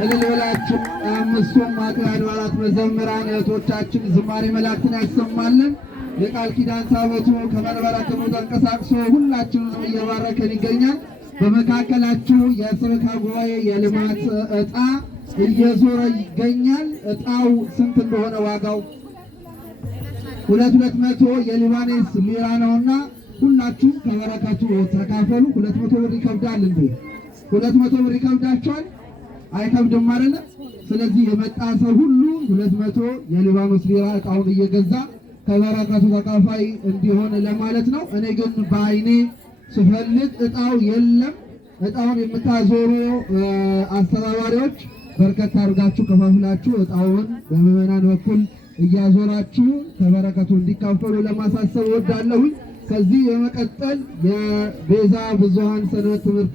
ለለላችሁ አምስቱም አድባራት መዘምራን እህቶቻችን ዝማሬ መላእክትን ያሰማልን። የቃል ኪዳን ታቦቱ ከመንበረ ክብሩ ተንቀሳቅሶ ሁላችንም እየባረከን ይገኛል። በመካከላችሁ የሰበካ ጉባኤ የልማት ዕጣ እየዞረ ይገኛል። ዕጣው ስንት እንደሆነ ዋጋው 200 የሊባኖስ ሊራ ነውና ሁላችሁ ከበረከቱ ተካፈሉ። 200 ብር ይከብዳል እንዴ? 200 ብር ይከብዳችኋል? አይከብድም አይደል? ስለዚህ የመጣ ሰው ሁሉ 200 የሊባኖስ ሊራ ዕጣውን እየገዛ ከበረከቱ ተካፋይ እንዲሆን ለማለት ነው። እኔ ግን በአይኔ ስፈልግ ዕጣው የለም። ዕጣውን የምታዞሩ አስተባባሪዎች በርከት አድርጋችሁ ከፋፍላችሁ ዕጣውን በምዕመናን በኩል እያዞራችሁ ከበረከቱ እንዲካፈሉ ለማሳሰብ እወዳለሁ። ከዚህ በመቀጠል የቤዛ ብዙኃን ሰንበት ትምህርት